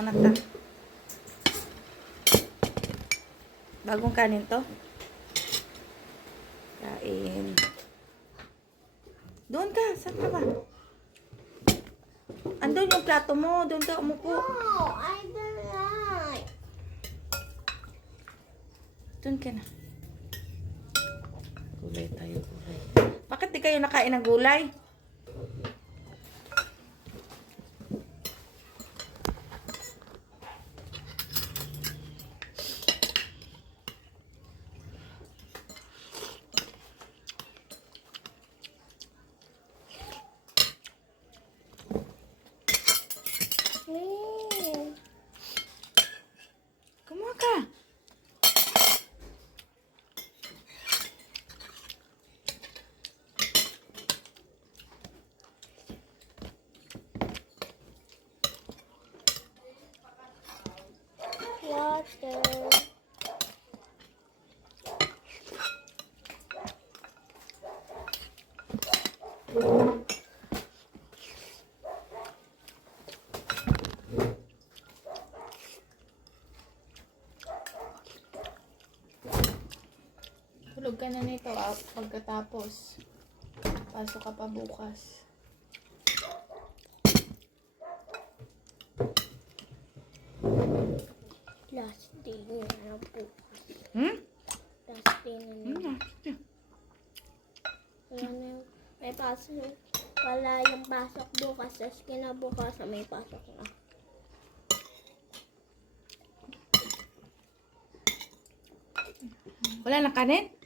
Ako na ta. Bagong kanin to. Kain. Doon ka. Saan ka ba? Andun yung plato mo. Doon ka umupo. No, I don't like. Doon ka na. Gulay tayo, gulay. Bakit di kayo nakain ng gulay? Kumuha ka. Water. Tulog ka na nito pagkatapos. Pasok ka pa bukas. Last day na po. Last day na. May pasok. Wala yung pasok bukas. Tapos kinabukas may pasok na. Wala na kanin?